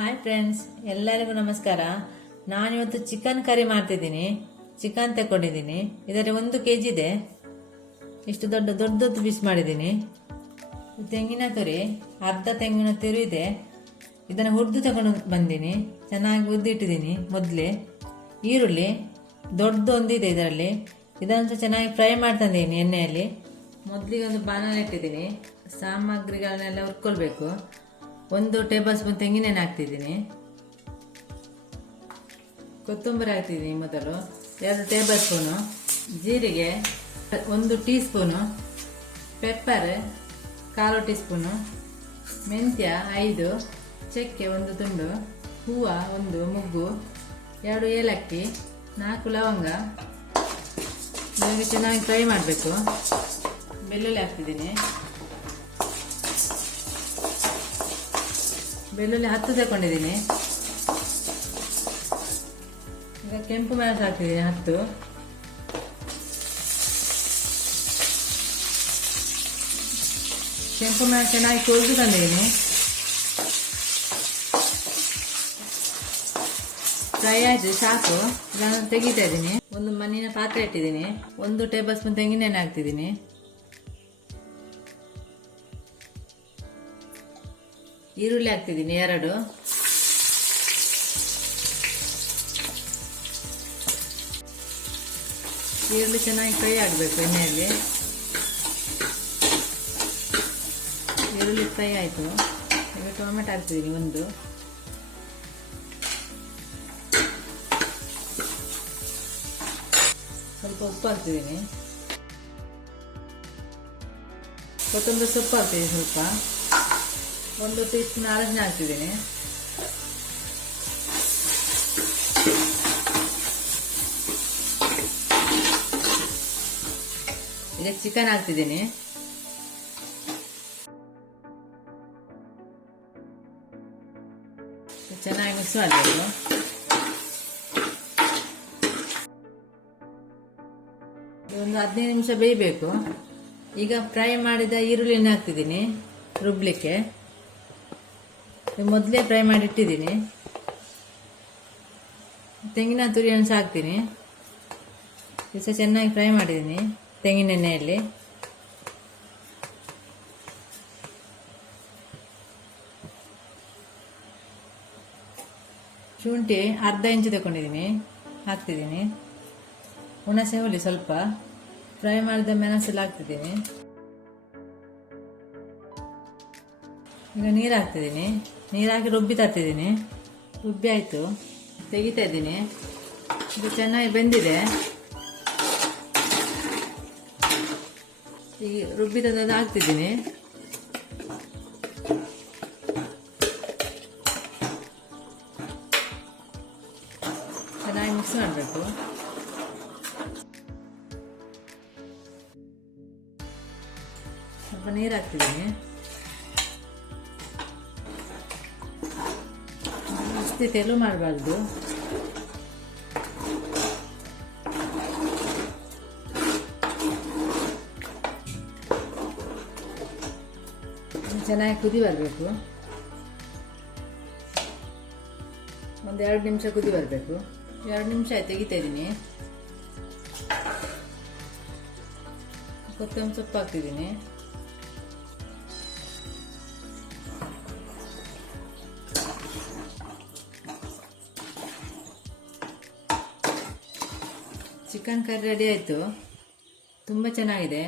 Hi friends, ಎಲ್ಲರಿಗೂ ನಮಸ್ಕಾರ. ನಾನಿವತ್ತು ಚಿಕನ್ ಕರಿ ಮಾಡ್ತಿದ್ದೀನಿ. ಚಿಕನ್ ತಗೊಂಡಿದ್ದೀನಿ. ಇದರಲ್ಲಿ 1 kg ಇದೆ. ಇಷ್ಟು ದೊಡ್ಡ ಪೀಸ್ ಮಾಡಿದ್ದೀನಿ. ತೆಂಗಿನ ತುರಿ, ಅರ್ಧ ತೆಂಗಿನ ತುರಿ ಇದೆ. ಇದನ್ನು ಹುರಿದು ತಗೊಂಡು ಬಂದೀನಿ. ಚೆನ್ನಾಗಿ ಹುರಿದಿಟ್ಟಿದ್ದೀನಿ ಮೊದಲೇ. ಈರುಳ್ಳಿ ದೊಡ್ಡದೊಂದಿದೆ ಇದರಲ್ಲಿ. ಇದನ್ನು ಚೆನ್ನಾಗಿ ಫ್ರೈ ಮಾಡ್ತಿದ್ದೀನಿ ಎಣ್ಣೆಯಲ್ಲಿ. ಮೊದಲಿಗೆ ಒಂದು ಬಾಣಲೆ ಇಟ್ಟಿದ್ದೀನಿ. ಸಾಮಗ್ರಿಗಳನ್ನೆಲ್ಲ ಹುರ್ಕೊಳ್ಬೇಕು. 1 ಟೇಬಲ್ ಸ್ಪೂನ್ ತೆಂಗಿನೆಣ್ಣೆ ಹಾಕ್ತಿದ್ದೀನಿ. ಕೊತ್ತಂಬರಿ ಹಾಕ್ತಿದ್ದೀನಿ ಮೊದಲು. 2 ಟೇಬಲ್ ಸ್ಪೂನು ಜೀರಿಗೆ, 1 tea spoon pepper, 1/4 tea spoon ಮೆಂತ್ಯ 5, ಚಕ್ಕೆ 1 ತುಂಡು, ಹೂವು 1 ಮೊಗ್ಗು, 2 ಏಲಕ್ಕಿ, 4 ಲವಂಗ. ಇದಕ್ಕೆ ಚೆನ್ನಾಗಿ ಫ್ರೈ ಮಾಡಬೇಕು. ಬೆಳ್ಳುಳ್ಳಿ ಹಾಕ್ತಿದ್ದೀನಿ. ಬೆಳ್ಳುಳ್ಳಿ 10 ತಗೊಂಡಿದ್ದೀನಿ. ಈಗ ಕೆಂಪು ಮೆಣಸು ಹಾಕ್ತಿದ್ದೀನಿ 10. ಕೆಂಪು ಮೆಣಸು ಚೆನ್ನಾಗಿ ಕೊಯ್ದು ತಂದಿದ್ದೀನಿ. ಫ್ರೈ ಆಯ್ತು, ಸಾಕು. ಇದನ್ನು ತೆಗಿತಾ ಇದ್ದೀನಿ. ಒಂದು ಮಣ್ಣಿನ ಪಾತ್ರೆ ಇಟ್ಟಿದ್ದೀನಿ. 1 ಟೇಬಲ್ ಸ್ಪೂನ್ ತೆಂಗಿನೆಣ್ಣೆ ಹಾಕ್ತಿದ್ದೀನಿ. ಈರುಳ್ಳಿ ಹಾಕ್ತಿದ್ದೀನಿ 2. ಈರುಳ್ಳಿ ಚೆನ್ನಾಗಿ ಫ್ರೈ ಆಗಬೇಕು ಎಣ್ಣೆಯಲ್ಲಿ. ಈರುಳ್ಳಿ ಫ್ರೈ ಆಯಿತು. ಈಗ ಟೊಮೆಟೊ ಹಾಕ್ತಿದ್ದೀನಿ 1. ಸ್ವಲ್ಪ ಉಪ್ಪು ಹಾಕ್ತಿದ್ದೀನಿ. ಕೊತ್ತಂಬರಿ ಸೊಪ್ಪು ಹಾಕ್ತಿದ್ದೀನಿ ಸ್ವಲ್ಪ. 1 ಟೀ ಸ್ಪೂನ್ ಅರಶಿನ ಹಾಕ್ತಿದ್ದೀನಿ. ಈಗ ಚಿಕನ್ ಹಾಕ್ತಿದ್ದೀನಿ. ಚೆನ್ನಾಗಿ ಮಿಕ್ಸ್ ಮಾಡಬೇಕು. ಒಂದು 15 ನಿಮಿಷ ಬೇಯಬೇಕು. ಈಗ ಫ್ರೈ ಮಾಡಿದ ಈರುಳ್ಳಿನ ಹಾಕ್ತಿದ್ದೀನಿ ರುಬ್ಲಿಕ್ಕೆ. ಮೊದಲೇ ಫ್ರೈ ಮಾಡಿ ಇಟ್ಟಿದ್ದೀನಿ. ತೆಂಗಿನ ತುರಿಯನ್ನು ಸಹ ಹಾಕ್ತೀನಿ. ಇದು ಸಹ ಚೆನ್ನಾಗಿ ಫ್ರೈ ಮಾಡಿದ್ದೀನಿ ತೆಂಗಿನ ಎಣ್ಣೆಯಲ್ಲಿ. ಶುಂಠಿ ಅರ್ಧ ಇಂಚು ತಗೊಂಡಿದ್ದೀನಿ, ಹಾಕ್ತಿದ್ದೀನಿ. ಹುಣಸೆ ಹುಳಿ ಸ್ವಲ್ಪ ಫ್ರೈ ಮಾಡಿದ ಮೆಣಸೆಲ್ಲ ಹಾಕ್ತಿದ್ದೀನಿ. ಈಗ ನೀರು ಹಾಕ್ತಿದ್ದೀನಿ. ನೀರು ಹಾಕಿ ರುಬ್ಬಿ ತರ್ತಿದ್ದೀನಿ. ರುಬ್ಬಿ ಆಯಿತು, ತೆಗಿತಾ ಇದ್ದೀನಿ. ಇದು ಚೆನ್ನಾಗಿ ಬೆಂದಿದೆ. ಈಗ ರುಬ್ಬಿದದ್ದು ಹಾಕ್ತಿದ್ದೀನಿ. ಚೆನ್ನಾಗಿ ಮಿಕ್ಸ್ ಮಾಡಬೇಕು. ಸ್ವಲ್ಪ ನೀರು ಹಾಕ್ತಿದ್ದೀನಿ. ತೆಲು ಮಾಡಬಾರ್ದು. ಚೆನ್ನಾಗಿ ಕುದಿ ಬರಬೇಕು. ಒಂದು 2 ನಿಮಿಷ ಕುದಿ ಬರಬೇಕು. 2 ನಿಮಿಷ ಆಯ್ತು, ತೆಗಿತಾ ಇದ್ದೀನಿ. ಕೊತ್ತಂಬರಿ ಸೊಪ್ಪು ಹಾಕ್ತಿದ್ದೀನಿ. ಚಿಕನ್ ಕರಿ ರೆಡಿ ಆಯಿತು. ತುಂಬ ಚೆನ್ನಾಗಿದೆ.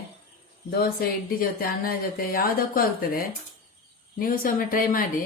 ದೋಸೆ, ಇಡ್ಲಿ ಜೊತೆ, ಅನ್ನ ಜೊತೆ ಯಾವುದಕ್ಕೂ ಆಗ್ತದೆ. ನೀವು ಸಹ ಟ್ರೈ ಮಾಡಿ.